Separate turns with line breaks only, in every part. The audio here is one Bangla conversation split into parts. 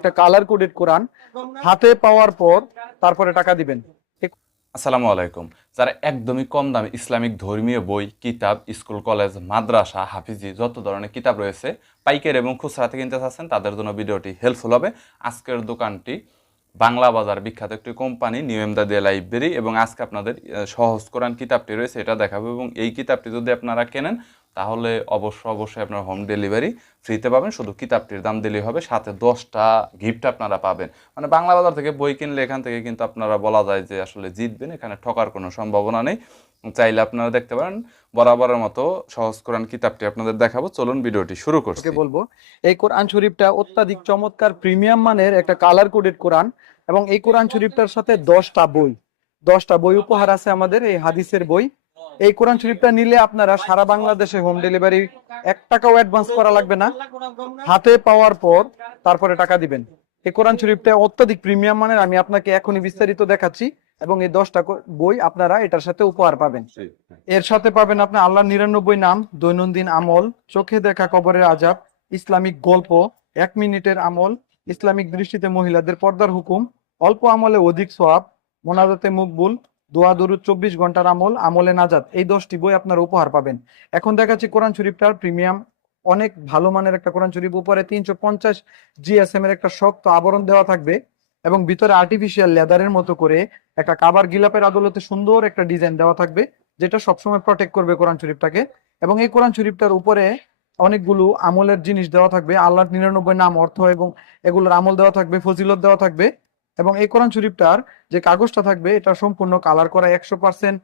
একটা কালার কোডেড কোরআন হাতে পাওয়ার পর তারপরে টাকা দিবেন।
আসসালামু আলাইকুম। যারা একদমই কম দামে ইসলামিক ধর্মীয় বই, কিতাব, স্কুল, কলেজ, মাদ্রাসা, হাফিজি, যত ধরনের কিতাব রয়েছে, পাইকারি এবং খুচরাতে কিনতে চাচ্ছেন, তাদের জন্য ভিডিওটি হেল্পফুল হবে। আজকের দোকানটি বাংলা বাজার বিখ্যাত একটি কোম্পানি নিউ এমদাদিয়া লাইব্রেরি এবং আজকে আপনাদের সহজ কোরআন কিতাবটি রয়েছে, এটা দেখাবো। এবং এই কিতাবটি যদি আপনারা কেনেন তাহলে অবশ্য অবশ্যই আপনার হোম ডেলিভারি ফ্রিতে পাবেন। শুধু কিতাবটির দাম দিলেই হবে, সাথে দশটা গিফট আপনারা পাবেন। মানে বাংলা বাজার থেকে বই কিনলে এখান থেকে কিন্তু আপনারা বলা যায় যে আসলে জিতবেন, এখানে ঠকার কোনো সম্ভাবনা নেই। চাইলে আপনারা দেখতে পারেন, বরাবরের মতো সহজ কোরআন কিতাবটি আপনাদের দেখাবো। চলুন ভিডিওটি শুরু করছি।
বলব। এই কোরআন শরীফটা অত্যাধিক চমৎকার প্রিমিয়াম মানের একটা কালার কোডেড কোরআন এবং এই কোরআন শরীফটার সাথে দশটা বই দশটা বই উপহার আছে আমাদের, এই হাদিসের বই। এই কোরআন শরীফটা নিলে আপনারা সারা বাংলাদেশে হোম ডেলিভারি এক টাকাও অ্যাডভান্স করা লাগবে না। হাতে পাওয়ার পর তারপরে টাকা দিবেন। এই কোরআন শরীফটা অত্যাধিক প্রিমিয়াম মানের আমি আপনাকে এখনই বিস্তারিত দেখাচ্ছি এবং এই দশটা বই আপনারা এটার সাথে উপহার পাবেন। এর সাথে পাবেন আপনি আল্লাহ নিরানব্বই নাম দৈনন্দিন আমল চোখে দেখা কবরের আজাব ইসলামিক গল্প এক মিনিটের আমল ইসলামিক দৃষ্টিতে মহিলাদের পর্দার হুকুম অল্প আমলে অধিক সোয়াব মোনাজাতে মুকবুল দোয়া, দরুদ, চব্বিশ ঘণ্টার আমল, আমলে নাজাত, এই দশটি বই আপনারা উপহার পাবেন। এখন দেখাচ্ছি কোরআন শরীফটার প্রিমিয়াম, অনেক ভালো মানের একটা কোরআন শরীফ, উপরে তিনশো পঞ্চাশ জিএসএম এর একটা শক্ত আবরণ দেওয়া থাকবে এবং ভিতরে আর্টিফিশিয়াল লেদারের মতো করে একটা কাবার গিলাপের আদলতে সুন্দর একটা ডিজাইন দেওয়া থাকবে, যেটা সবসময় প্রটেক্ট করবে কোরআন শরীফটাকে। এবং এই কোরআন শরীফটার উপরে অনেকগুলো আমলের জিনিস দেওয়া থাকবে, আল্লাহর নিরানব্বই নাম অর্থ এবং এগুলোর আমল দেওয়া থাকবে, ফজিলত দেওয়া থাকবে। এবং এই কোরআন শরীফটার যে কাগজটা থাকবে এটা সম্পূর্ণ কালার করা একশো পার্সেন্ট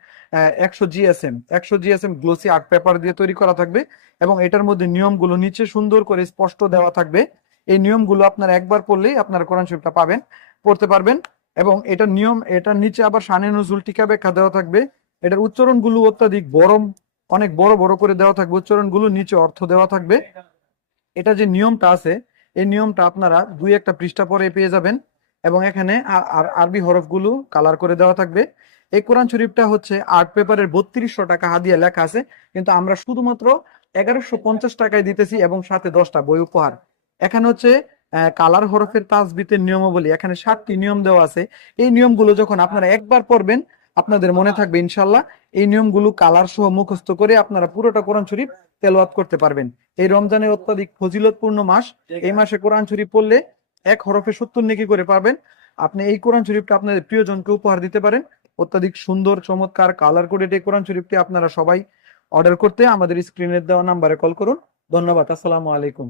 একশো জিএসএম একশো জিএসএম গ্লোসি আর্ট পেপার দিয়ে তৈরি করা থাকবে এবং এটার মধ্যে নিয়মগুলো নিচে সুন্দর করে স্পষ্ট দেওয়া থাকবে। এই নিয়মগুলো আপনার একবার পড়লেই আপনার কোরআন শরীফটা পাবেন, পড়তে পারবেন এবং এটার নিয়ম এটার নিচে আবার সানে নজরুল টিকা ব্যাখ্যা দেওয়া থাকবে। এটার উচ্চারণগুলো অত্যাধিক বড় অনেক বড় বড় করে দেওয়া থাকবে, উচ্চারণগুলো নিচে অর্থ দেওয়া থাকবে। এটা যে নিয়মটা আছে, এই নিয়মটা আপনারা দুই একটা পৃষ্ঠা পরে পেয়ে যাবেন। এবং এখানে আরবি হরফগুলো কালার করে দেওয়া থাকবে। এই কোরআন শরীফটা হচ্ছে আর্ট পেপারের বত্রিশশো টাকা হাদিয়া লেখা আছে, কিন্তু আমরা শুধুমাত্র এগারোশো পঞ্চাশ টাকায় দিতেছি এবং সাথে দশটা বই উপহার। এখানে হচ্ছে কালার হরফের তাজবিতের নিয়মাবলী। এখানে সাতটি নিয়ম দেওয়া আছে। এই নিয়মগুলো যখন আপনারা একবার পড়বেন, আপনাদের মনে থাকবে ইনশাল্লাহ এই নিয়মগুলো কালার সহ মুখস্থ করে আপনারা পুরোটা কোরআন শরীফ তেলাওয়াত করতে পারবেন। এই রমজানের অত্যাধিক ফজিলতপূর্ণ মাস, এই মাসে কোরআন শরীফ পড়লে এক হরফে সত্তর নেকি করে পাবেন আপনি এই কোরআন শরীফটা আপনাদের প্রিয়জনকে উপহার দিতে পারেন। অত্যাধিক সুন্দর, চমৎকার কালার কোডেড এই কোরআন শরীফটি আপনারা সবাই অর্ডার করতে আমাদের স্ক্রিনের দেওয়া নাম্বারে কল করুন। ধন্যবাদ, আসসালামু আলাইকুম।